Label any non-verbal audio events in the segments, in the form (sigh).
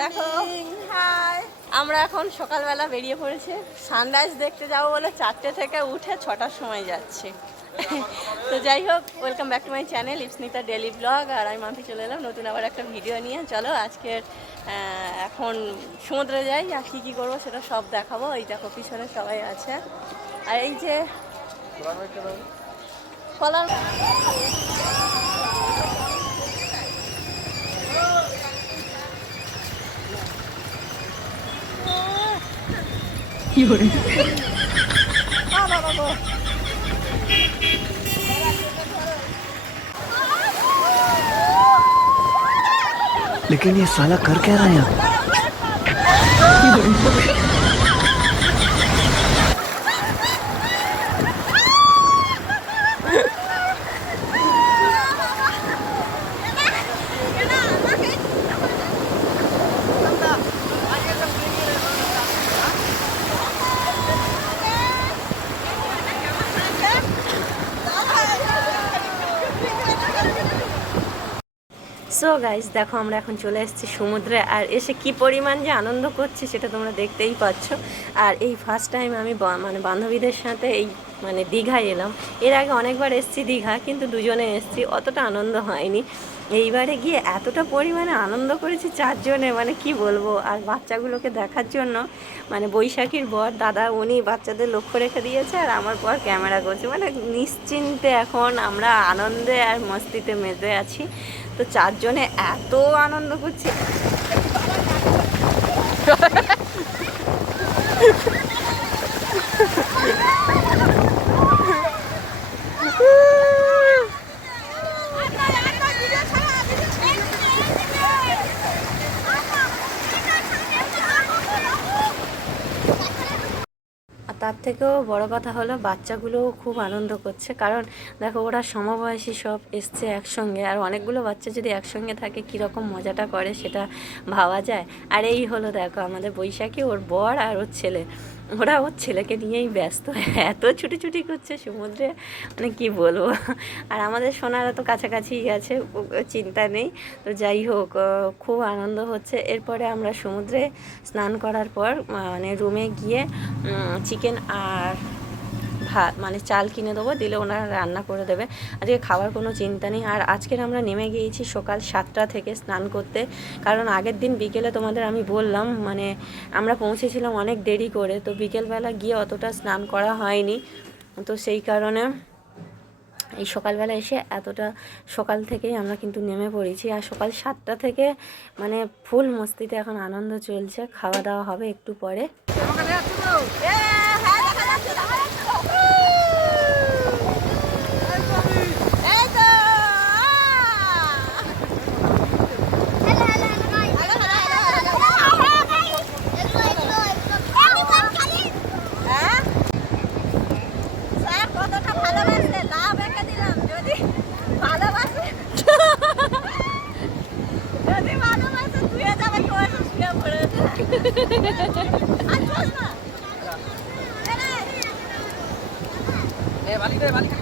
দেখো। আমরা এখন সকালবেলা বেরিয়ে পড়েছি। সানরাইজ দেখতে যাব বলে চারটে থেকে উঠে ছটার সময় যাচ্ছি। তো যাই হোক welcome back to my channel Ipsanita daily blog আর আমি মাম্পি চলে এলাম নতুন আবার একটা ভিডিও নিয়ে। চলো আজকের এখন সমুদ্রে যাই আর কী কী করব সেটা সব দেখাবো। এই দেখো পিছনে সবাই আছে। আর এই যে কলার Yun. हो रही लेकिन ये साला कर कह रहा है (laughs) সো গাইস দেখো আমরা এখন চলে এসেছি সমুদ্রে আর এসে কি পরিমাণ যে আনন্দ করছি সেটা তোমরা দেখতেই পাচ্ছ। আর এই ফার্স্ট টাইম আমি মানে বান্ধবীদের সাথে এই মানে দীঘায় এলাম। এর আগে অনেকবার এসেছি দীঘা, কিন্তু দুজনে এসেছি, অতটা আনন্দ হয়নি। এইবারে গিয়ে এতটা পরিমাণে আনন্দ করেছি চারজনে মানে কি বলব? আর বাচ্চাগুলোকে দেখার জন্য মানে বৈশাখীর বর দাদা, উনি বাচ্চাদের লক্ষ্য রেখে দিয়েছে আর আমার পর ক্যামেরা করছে। মানে নিশ্চিন্তে এখন আমরা আনন্দে আর মস্তিতে মেতে আছি। তো চারজনে এত আনন্দ করছি। আর তার থেকেও বড় কথা হলো বাচ্চাগুলোও খুব আনন্দ করছে। কারণ দেখো ওরা সমবয়সী সব এসছে একসঙ্গে। আর অনেকগুলো বাচ্চা যদি একসঙ্গে থাকে, কীরকম মজাটা করে সেটা ভাবা যায়। আর এই হলো দেখো আমাদের বৈশাখী, ওর বর আর ওর ছেলে। ওরা ওর ছেলেকে নিয়েই ব্যস্ত। এত ছুটি করছে সমুদ্রে মানে কি বলব? আর আমাদের সোনারা তো কাছাকাছিই আছে চিন্তা নেই। তো যাই হোক খুব আনন্দ হচ্ছে। এরপরে আমরা সমুদ্রে স্নান করার পর মানে রুমে গিয়ে চিকেন আর ভাত মানে চাল কিনে দেবো দিলে ওনারা রান্না করে দেবে। আজকে খাওয়ার কোনো চিন্তা নেই। আর আজকের আমরা নেমে গিয়েছি সকাল সাতটা থেকে স্নান করতে। কারণ আগের দিন বিকেলে তোমাদের আমি বললাম মানে আমরা পৌঁছেছিলাম অনেক দেরি করে তো বিকেলবেলা গিয়ে অতটা স্নান করা হয়নি। তো সেই কারণে এই সকালবেলা এসে এতটা সকাল থেকেই আমরা কিন্তু নেমে পড়েছি। আর সকাল সাতটা থেকে মানে ফুল মস্তিতে এখন আনন্দ চলছে। খাওয়া দাওয়া হবে একটু পরে। আর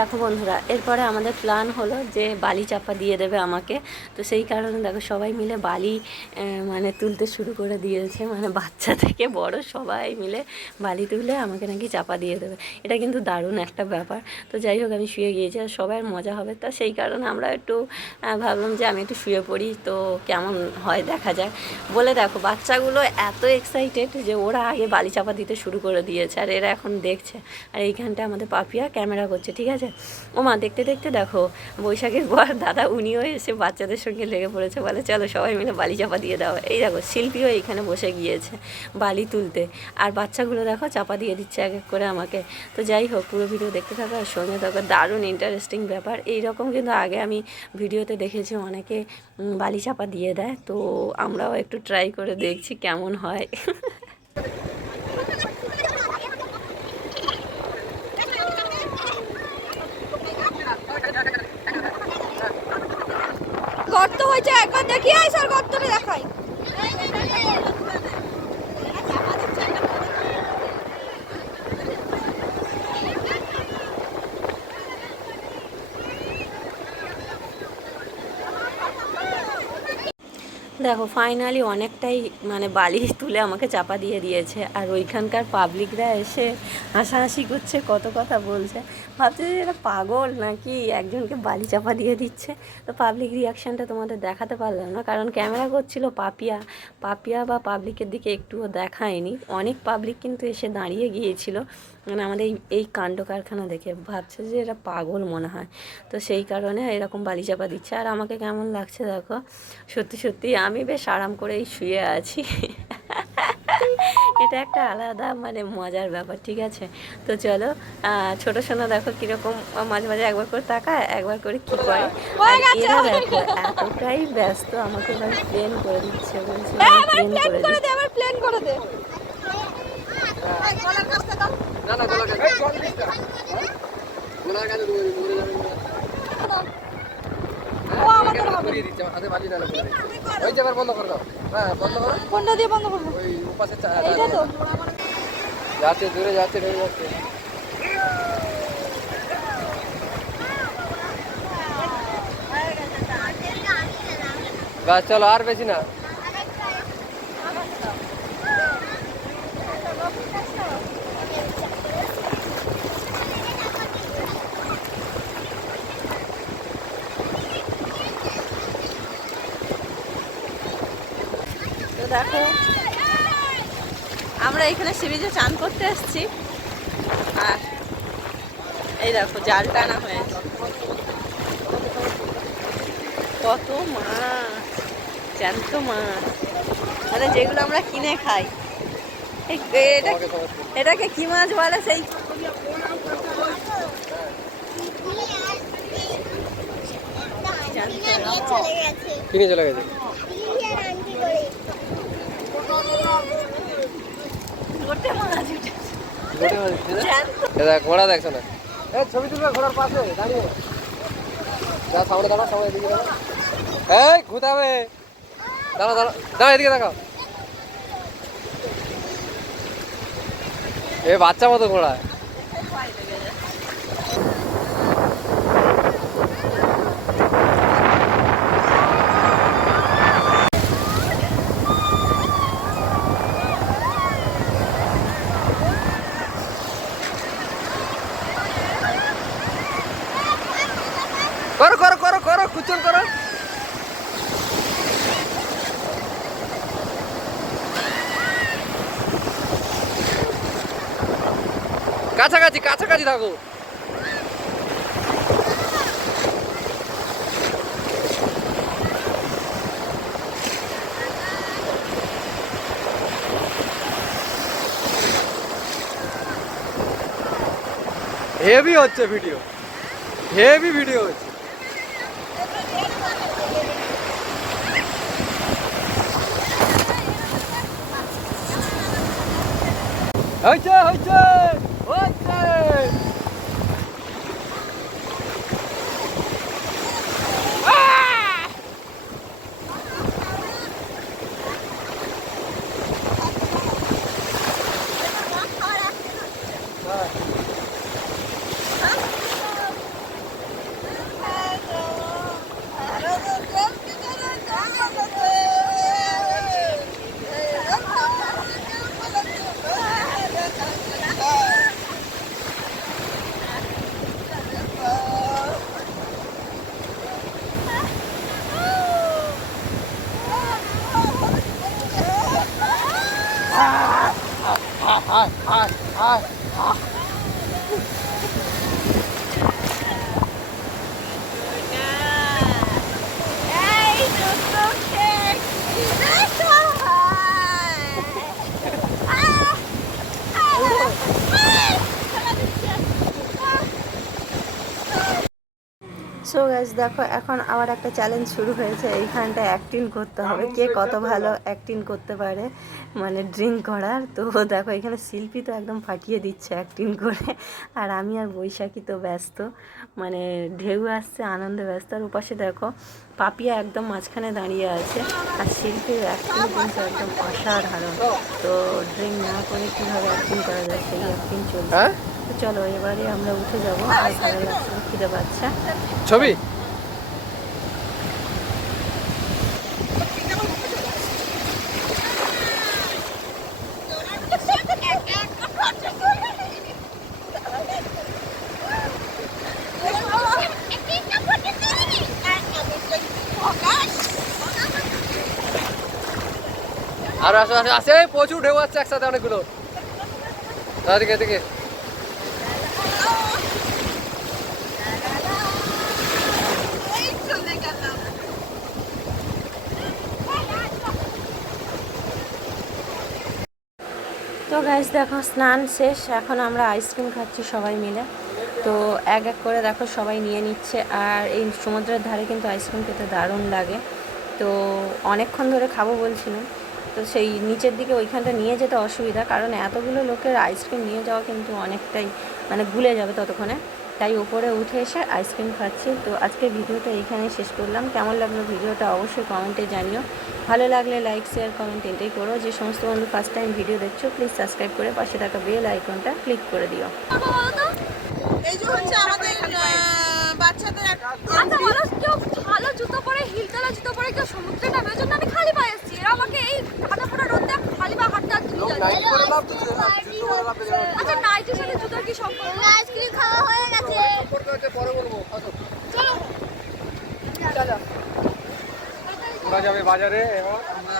দেখো বন্ধুরা, এরপরে আমাদের প্ল্যান হলো যে বালি চাপা দিয়ে দেবে আমাকে। তো সেই কারণে দেখো সবাই মিলে বালি মানে তুলতে শুরু করে দিয়েছে। মানে বাচ্চা থেকে বড় সবাই মিলে বালি তুলে আমাকে নাকি চাপা দিয়ে দেবে। এটা কিন্তু দারুণ একটা ব্যাপার। তো যাই হোক, আমি শুয়ে গিয়েছি আর সবার মজা হবে। তা সেই কারণে আমরা একটু ভাবলাম যে আমি একটু শুয়ে পড়ি। তো কেমন হয় দেখা যাক। বলে দেখো, বাচ্চাগুলো এত এক্সাইটেড যে ওরা আগে বালি চাপা দিতে শুরু করে দিয়েছে। আর এরা এখন দেখছে। আর এইখানটা আমাদের পাপিয়া ক্যামেরা করছে, ঠিক আছে? ও মা, দেখতে দেখতে দেখো, বৈশাখের পর দাদা উনিও এসে বাচ্চাদের সঙ্গে লেগে পড়েছে, বলে চলো সবাই মিলে বালি চাপা দিয়ে দাও। এই দেখো, শিল্পীও এইখানে বসে গিয়েছে বালি তুলতে। আর বাচ্চাগুলো দেখো চাপা দিয়ে দিচ্ছে এক এক করে আমাকে। তো যাই হোক, পুরো ভিডিও দেখতে থাকো আর সঙ্গে থাকো। দারুণ ইন্টারেস্টিং ব্যাপার। এই রকম কিন্তু আগে আমি ভিডিওতে দেখেছি অনেকে বালি চাপা দিয়ে দেয়। তো আমরাও একটু ট্রাই করে দেখছি কেমন হয়। (laughs) গর্ত হয়েছে একবার দেখি আয় স্যার গর্তটা দেখায় দেখো ফাইনালি অনেকটাই মানে বালি তুলে আমাকে চাপা দিয়ে দিয়েছে। আর ওইখানকার পাবলিকরা এসে হাসাহাসি করছে, কত কথা বলছে। ভাবছে যে এরা পাগল নাকি? একজনকে বালি চাপা দিয়ে দিচ্ছে। তো পাবলিক রিয়াকশানটা তোমাদের দেখাতে পারলাম না, কারণ ক্যামেরা করছিল পাপিয়া। পাপিয়া বা পাবলিকের দিকে একটুও দেখায়নি। অনেক পাবলিক কিন্তু এসে দাঁড়িয়ে গিয়েছিল। মানে আমাদের এই এই কাণ্ড কারখানা দেখে ভাবছে যে এরা পাগল মনে হয়। তো সেই কারণে এরকম বালি চাপা দিচ্ছে। আর আমাকে কেমন লাগছে দেখো সত্যি সত্যি আমি বেশ আরাম করেই শুয়ে আছি। এটা একটা আলাদা মানে মজার ব্যাপার ঠিক আছে? তো চলো ছোট সোনা দেখো কীরকম মাঝে মাঝে একবার করে তাকায় একবার করে কি করে। এরা দেখো এতটাই ব্যস্ত আমাকে এবার প্লেন করে দিচ্ছে বলছে প্লেন করে করে দে আবার প্লেন করে দে এই গলার কাছটা দাও না না গোলা গোলা যাবে হ্যাঁ যাচ্ছে দূরে যাচ্ছে ঢেকে যাচ্ছে। বাস চলো আর বেশি না। দেখো। আমরা এখানে সিরিজে চান করতে এসেছি। আর এই দেখো, জাল টানা হয়েছে। কত মাছ, জ্যান্ত মাছ। মানে যেগুলো আমরা কিনে খাই। এটাকে কি মাছ বলে সেই? কিনে চলে গেছে গোটে মাছ উঠেছে। গোটে মাছ দিচ্ছে না? জ্যান্ত এ দেখ ঘোড়া দেখছ না? এই ছবি তুলবে ঘোড়ার পাশে দাঁড়িয়ে। যা সামনে দাঁড়াও সামনে এদিকে দাঁড়াও। এই ঘুতাবে দাঁড়াও দাঁড়াও দাঁড়াও এদিকে দেখাও এ বাচ্চা মতো ঘোড়া করো করো করো করো কুচন করো। কাছাকাছি কাছাকাছি থাকো। হেভি হচ্ছে ভিডিও হেভি ভিডিও হচ্ছে। はいちゃいはいちゃいはいちゃい গাইজ দেখো, এখন আবার একটা চ্যালেঞ্জ শুরু হয়েছে। এইখানটা অ্যাক্টিং করতে হবে। কে কত ভালো অ্যাক্টিং করতে পারে মানে ড্রিঙ্ক করার। তো দেখো, এখানে শিল্পী তো একদম ফাটিয়ে দিচ্ছে অ্যাক্টিং করে। আর আমি আর বৈশাখী তো ব্যস্ত। মানে ঢেউ আসছে, আনন্দে ব্যস্ত। আর ওপাশে দেখো, পাপিয়া একদম মাঝখানে দাঁড়িয়ে আছে। আর শিল্পীর অ্যাক্টিং কিন্তু একদম অসাধারণ। তো ড্রিঙ্ক না করে কীভাবে অ্যাক্টিং করা যায়, সেই অ্যাক্টিং চলছে। হ্যাঁ? চলো এবারে আমরা উঠে যাব। আর ভালো লাগছে খিদে পাচ্ছে। ছবি? আর আসো আসো, আসে। প্রচুর ঢেউ আছে একসাথে অনেকগুলো। এদিকে এদিকে। তো গাইস দেখো, স্নান শেষ, এখন আমরা আইসক্রিম খাচ্ছি সবাই মিলে। তো এক এক করে দেখো, সবাই নিয়ে নিচ্ছে, আর এই সমুদ্রের ধারে কিন্তু আইসক্রিম খেতে দারুণ লাগে। তো অনেকক্ষণ ধরে খাব বলছিলাম। তো সেই নিচের দিকে ওইখানটা নিয়ে যেতে অসুবিধা, কারণ এতগুলো লোকের আইসক্রিম নিয়ে যাওয়া কিন্তু অনেকটাই মানে ভুলে যাবে ততক্ষণে। তাই উপরে উঠে এসে আইসক্রিম খাচ্ছি। তো আজকে ভিডিওটা এইখানেই শেষ করলাম। কেমন লাগল ভিডিওটা অবশ্যই কমেন্টে জানিও। ভালো লাগলে লাইক শেয়ার কমেন্ট এটাই করো। যে সমস্ত বন্ধু ফার্স্ট টাইম ভিডিও দেখছ প্লিজ সাবস্ক্রাইব করে পাশে থাকা বেল আইকনটা ক্লিক করে দিও। এই যে হচ্ছে আমাদের বাচ্চাদের আচ্ছা মানুষ কেউ ভালো জুতো পরে হিলতলা জুতো পরে কেউ সমুদ্রে নামে? ওই জন্য আমি খালি পায়ে এসেছি এরা আমাকে এই কাদা ফোটা রোদে খালি পা হাঁটতে হাঁটতে নিয়ে যাচ্ছে। আচ্ছা নাইটির সাথে জুতোর কি সম্পর্ক? আইসক্রিম খাওয়া হয়ে গেছে। পরে বলব চলো। আমরা যাবে বাজারে এবং আমরা